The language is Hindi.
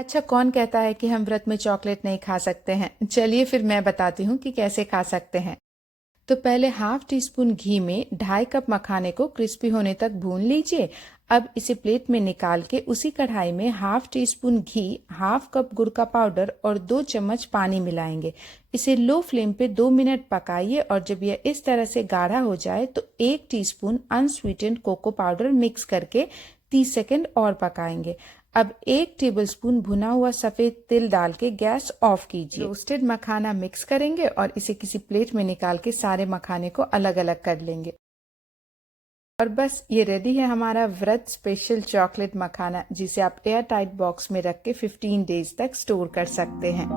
अच्छा, कौन कहता है कि हम व्रत में चॉकलेट नहीं खा सकते हैं? चलिए फिर मैं बताती हूँ कि कैसे खा सकते हैं। तो पहले हाफ टी स्पून घी में 2.5 कप मखाने को क्रिस्पी होने तक भून लीजिए। अब इसे प्लेट में निकाल के उसी कढ़ाई में हाफ टी स्पून घी, हाफ कप गुड़ का पाउडर और 2 चम्मच पानी मिलाएंगे। इसे लो फ्लेम पे 2 मिनट पकाइए और जब यह इस तरह से गाढ़ा हो जाए तो 1 teaspoon unsweetened cocoa powder mix करके 30 सेकेंड और पकाएंगे। अब 1 टेबलस्पून भुना हुआ सफेद तिल डाल के गैस ऑफ कीजिए। रोस्टेड मखाना मिक्स करेंगे और इसे किसी प्लेट में निकाल के सारे मखाने को अलग अलग कर लेंगे। और बस ये रेडी है हमारा व्रत स्पेशल चॉकलेट मखाना, जिसे आप एयर टाइट बॉक्स में रख के 15 डेज तक स्टोर कर सकते हैं।